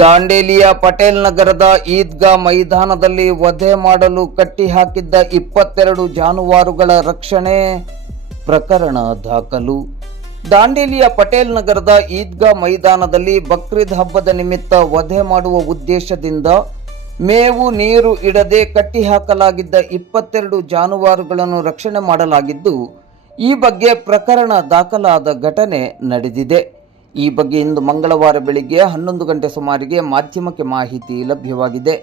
ದಾಂಡೇಲಿಯ ಪಟೇಲ್ ನಗರದ ಈದ್ಗಾ ಮೈದಾನದಲ್ಲಿ ವಧೆ ಮಾಡಲು ಕಟ್ಟಿಹಾಕಿದ್ದ 22 ಜಾನುವಾರುಗಳ ರಕ್ಷಣೆ ಪ್ರಕರಣ ದಾಖಲು. ದಾಂಡೇಲಿಯ ಪಟೇಲ್ ನಗರದ ಈದ್ಗಾ ಮೈದಾನದಲ್ಲಿ ಬಕ್ರೀದ್ ಹಬ್ಬದ ನಿಮಿತ್ತ ವಧೆ ಮಾಡುವ ಉದ್ದೇಶದಿಂದ ಮೇವು ನೀರು ಇಡದೆ ಕಟ್ಟಿಹಾಕಲಾಗಿದ್ದ 22 ಜಾನುವಾರುಗಳನ್ನು ರಕ್ಷಣೆ ಮಾಡಲಾಗಿದ್ದು, ಈ ಬಗ್ಗೆ ಪ್ರಕರಣ ದಾಖಲಾದ ಘಟನೆ ನಡೆದಿದೆ. ಈ ಬಗ್ಗೆ ಇಂದು ಮಂಗಳವಾರ ಬೆಳಿಗ್ಗೆ 11 ಗಂಟೆ ಸುಮಾರಿಗೆ ಮಾಧ್ಯಮಕ್ಕೆ ಮಾಹಿತಿ ಲಭ್ಯವಾಗಿದೆ.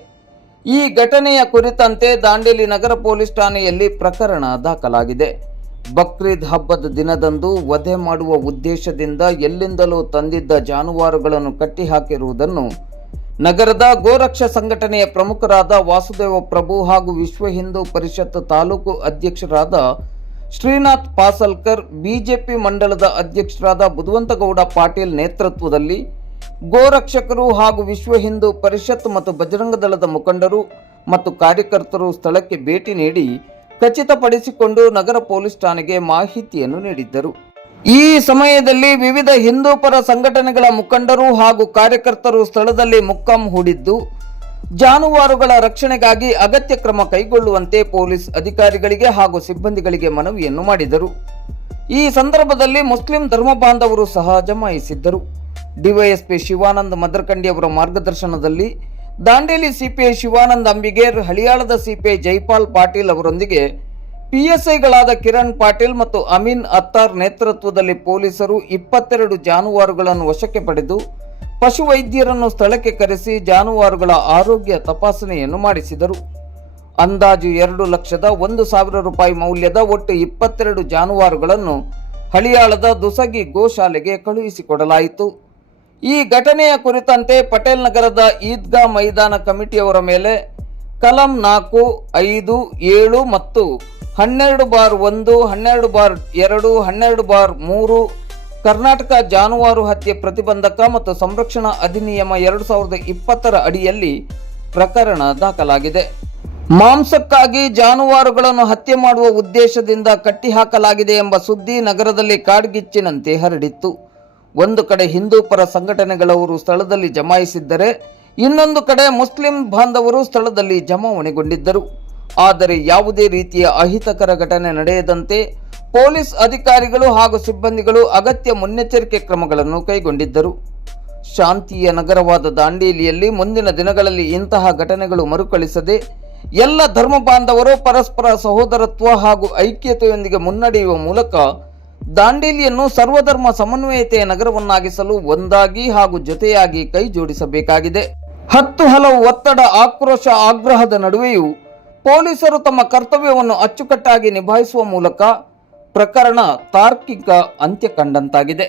ಈ ಘಟನೆಯ ಕುರಿತಂತೆ ದಾಂಡೇಲಿ ನಗರ ಪೊಲೀಸ್ ಠಾಣೆಯಲ್ಲಿ ಪ್ರಕರಣ ದಾಖಲಾಗಿದೆ. ಬಕ್ರೀದ್ ಹಬ್ಬದ ದಿನದಂದು ವಧೆ ಮಾಡುವ ಉದ್ದೇಶದಿಂದ ಎಲ್ಲಿಂದಲೂ ತಂದಿದ್ದ ಜಾನುವಾರುಗಳನ್ನು ಕಟ್ಟಿಹಾಕಿರುವುದನ್ನು ನಗರದ ಗೋರಕ್ಷಾ ಸಂಘಟನೆಯ ಪ್ರಮುಖರಾದ ವಾಸುದೇವ ಪ್ರಭು ಹಾಗೂ ವಿಶ್ವ ಹಿಂದೂ ಪರಿಷತ್ ತಾಲೂಕು ಅಧ್ಯಕ್ಷರಾದ ಶ್ರೀನಾಥ್ ಪಾಸಲ್ಕರ್, ಬಿಜೆಪಿ ಮಂಡಲದ ಅಧ್ಯಕ್ಷರಾದ ಬುಧವಂತಗೌಡ ಪಾಟೀಲ್ ನೇತೃತ್ವದಲ್ಲಿ ಗೋರಕ್ಷಕರು ಹಾಗೂ ವಿಶ್ವ ಹಿಂದೂ ಪರಿಷತ್ ಮತ್ತು ಬಜರಂಗ ದಳದ ಮುಖಂಡರು ಮತ್ತು ಕಾರ್ಯಕರ್ತರು ಸ್ಥಳಕ್ಕೆ ಭೇಟಿ ನೀಡಿ ಖಚಿತಪಡಿಸಿಕೊಂಡು ನಗರ ಪೊಲೀಸ್ ಠಾಣೆಗೆ ಮಾಹಿತಿಯನ್ನು ನೀಡಿದ್ದರು. ಈ ಸಮಯದಲ್ಲಿ ವಿವಿಧ ಹಿಂದೂ ಪರ ಸಂಘಟನೆಗಳ ಮುಖಂಡರು ಹಾಗೂ ಕಾರ್ಯಕರ್ತರು ಸ್ಥಳದಲ್ಲಿ ಮೊಕ್ಕಾಂ ಹೂಡಿದ್ದು, ಜಾನುವಾರುಗಳ ರಕ್ಷಣೆಗಾಗಿ ಅಗತ್ಯ ಕ್ರಮ ಕೈಗೊಳ್ಳುವಂತೆ ಪೊಲೀಸ್ ಅಧಿಕಾರಿಗಳಿಗೆ ಹಾಗೂ ಸಿಬ್ಬಂದಿಗಳಿಗೆ ಮನವಿಯನ್ನು ಮಾಡಿದರು. ಈ ಸಂದರ್ಭದಲ್ಲಿ ಮುಸ್ಲಿಂ ಧರ್ಮ ಬಾಂಧವರು ಸಹ ಜಮಾಯಿಸಿದ್ದರು. ಡಿವೈಎಸ್ಪಿ ಶಿವಾನಂದ್ ಮದರ್ಕಂಡಿ ಅವರ ಮಾರ್ಗದರ್ಶನದಲ್ಲಿ ದಾಂಡೇಲಿ ಸಿಪಿಐ ಶಿವಾನಂದ್ ಅಂಬಿಗೇರ್, ಹಳಿಯಾಳದ ಸಿಪಿಐ ಜೈಪಾಲ್ ಪಾಟೀಲ್ ಅವರೊಂದಿಗೆ ಪಿಎಸ್ಐಗಳಾದ ಕಿರಣ್ ಪಾಟೀಲ್ ಮತ್ತು ಅಮೀನ್ ಅತ್ತಾರ್ ನೇತೃತ್ವದಲ್ಲಿ ಪೊಲೀಸರು 22 ಜಾನುವಾರುಗಳನ್ನು ವಶಕ್ಕೆ ಪಡೆದು ಪಶುವೈದ್ಯರನ್ನು ಸ್ಥಳಕ್ಕೆ ಕರೆಸಿ ಜಾನುವಾರುಗಳ ಆರೋಗ್ಯ ತಪಾಸಣೆಯನ್ನು ಮಾಡಿಸಿದರು. ಅಂದಾಜು 2,01,000 ರೂಪಾಯಿ ಮೌಲ್ಯದ ಒಟ್ಟು 22 ಜಾನುವಾರುಗಳನ್ನು ಹಳಿಯಾಳದ ದುಸಗಿ ಗೋಶಾಲೆಗೆ ಕಳುಹಿಸಿಕೊಡಲಾಯಿತು. ಈ ಘಟನೆಯ ಕುರಿತಂತೆ ಪಟೇಲ್ ನಗರದ ಈದ್ಗಾ ಮೈದಾನ ಕಮಿಟಿಯವರ ಮೇಲೆ ಕಲಂ 4, 5, 7 ಮತ್ತು 12/1, 12/2, 12/3 ಕರ್ನಾಟಕ ಜಾನುವಾರು ಹತ್ಯೆ ಪ್ರತಿಬಂಧಕ ಮತ್ತು ಸಂರಕ್ಷಣಾ ಅಧಿನಿಯಮ 2020 ಅಡಿಯಲ್ಲಿ ಪ್ರಕರಣ ದಾಖಲಾಗಿದೆ. ಮಾಂಸಕ್ಕಾಗಿ ಜಾನುವಾರುಗಳನ್ನು ಹತ್ಯೆ ಮಾಡುವ ಉದ್ದೇಶದಿಂದ ಕಟ್ಟಿಹಾಕಲಾಗಿದೆ ಎಂಬ ಸುದ್ದಿ ನಗರದಲ್ಲಿ ಕಾಡ್ಗಿಚ್ಚಿನಂತೆ ಹರಡಿತ್ತು. ಒಂದು ಕಡೆ ಹಿಂದೂ ಪರ ಸಂಘಟನೆಗಳವರು ಸ್ಥಳದಲ್ಲಿ ಜಮಾಯಿಸಿದ್ದರೆ, ಇನ್ನೊಂದು ಕಡೆ ಮುಸ್ಲಿಂ ಬಾಂಧವರು ಸ್ಥಳದಲ್ಲಿ ಜಮಾವಣೆಗೊಂಡಿದ್ದರು. ಆದರೆ ಯಾವುದೇ ರೀತಿಯ ಅಹಿತಕರ ಘಟನೆ ನಡೆಯದಂತೆ ಪೊಲೀಸ್ ಅಧಿಕಾರಿಗಳು ಹಾಗೂ ಸಿಬ್ಬಂದಿಗಳು ಅಗತ್ಯ ಮುನ್ನೆಚ್ಚರಿಕೆ ಕ್ರಮಗಳನ್ನು ಕೈಗೊಂಡಿದ್ದರು. ಶಾಂತಿಯ ನಗರವಾದ ದಾಂಡೇಲಿಯಲ್ಲಿ ಮುಂದಿನ ದಿನಗಳಲ್ಲಿ ಇಂತಹ ಘಟನೆಗಳು ಮರುಕಳಿಸದೆ ಎಲ್ಲ ಧರ್ಮ ಬಾಂಧವರು ಪರಸ್ಪರ ಸಹೋದರತ್ವ ಹಾಗೂ ಐಕ್ಯತೆಯೊಂದಿಗೆ ಮುನ್ನಡೆಯುವ ಮೂಲಕ ದಾಂಡೇಲಿಯನ್ನು ಸರ್ವಧರ್ಮ ಸಮನ್ವಯತೆಯ ನಗರವನ್ನಾಗಿಸಲು ಒಂದಾಗಿ ಹಾಗೂ ಜೊತೆಯಾಗಿ ಕೈ ಜೋಡಿಸಬೇಕಾಗಿದೆ. ಹಲವು ಒತ್ತಡ, ಆಕ್ರೋಶ, ಆಗ್ರಹದ ನಡುವೆಯೂ ಪೊಲೀಸರು ತಮ್ಮ ಕರ್ತವ್ಯವನ್ನು ಅಚ್ಚುಕಟ್ಟಾಗಿ ನಿಭಾಯಿಸುವ ಮೂಲಕ ಪ್ರಕರಣ ತಾರ್ಕಿಕ ಅಂತ್ಯ ಕಂಡಂತಾಗಿದೆ.